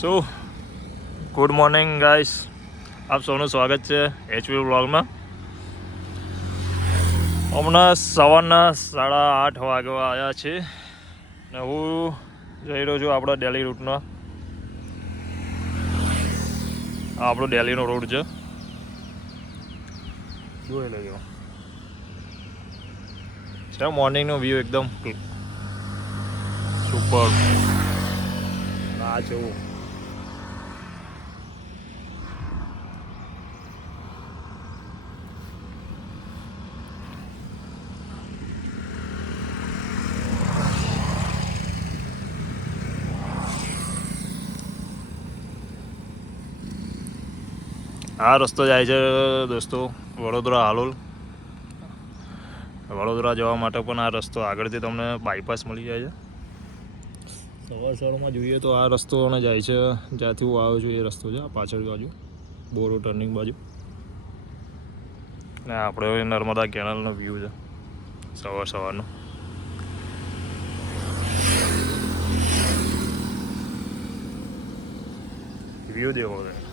સો good morning guys, આપ સૌનું સ્વાગત છે એચવી વ્લોગમાં. હમણાં સવારના 8:30 વાગવા આવ્યા છે ને હું જઈ રહ્યો છું આપણા ડેલી રૂટમાં. આપણો ડેલીનો રોડ છે, જોઈ લેજો. છે મોર્નિંગનો વ્યૂ એકદમ સુપર. આ છે આ રસ્તો જાય છે દોસ્તો વડોદરા હાલોલ. વડોદરા જવા માટે પણ આ રસ્તો આગળથી તમને બાયપાસ મળી જાય છે. સવારમાં જોઈએ તો આ રસ્તો જાય છે જ્યાંથી હું આવ્યો છું, એ રસ્તો છે આ પાછળ બાજુ બોરો ટર્નિંગ બાજુ. ને આપણે નર્મદા કેનાલનો વ્યૂ છે સવારનો. વ્યૂ દેવો છે.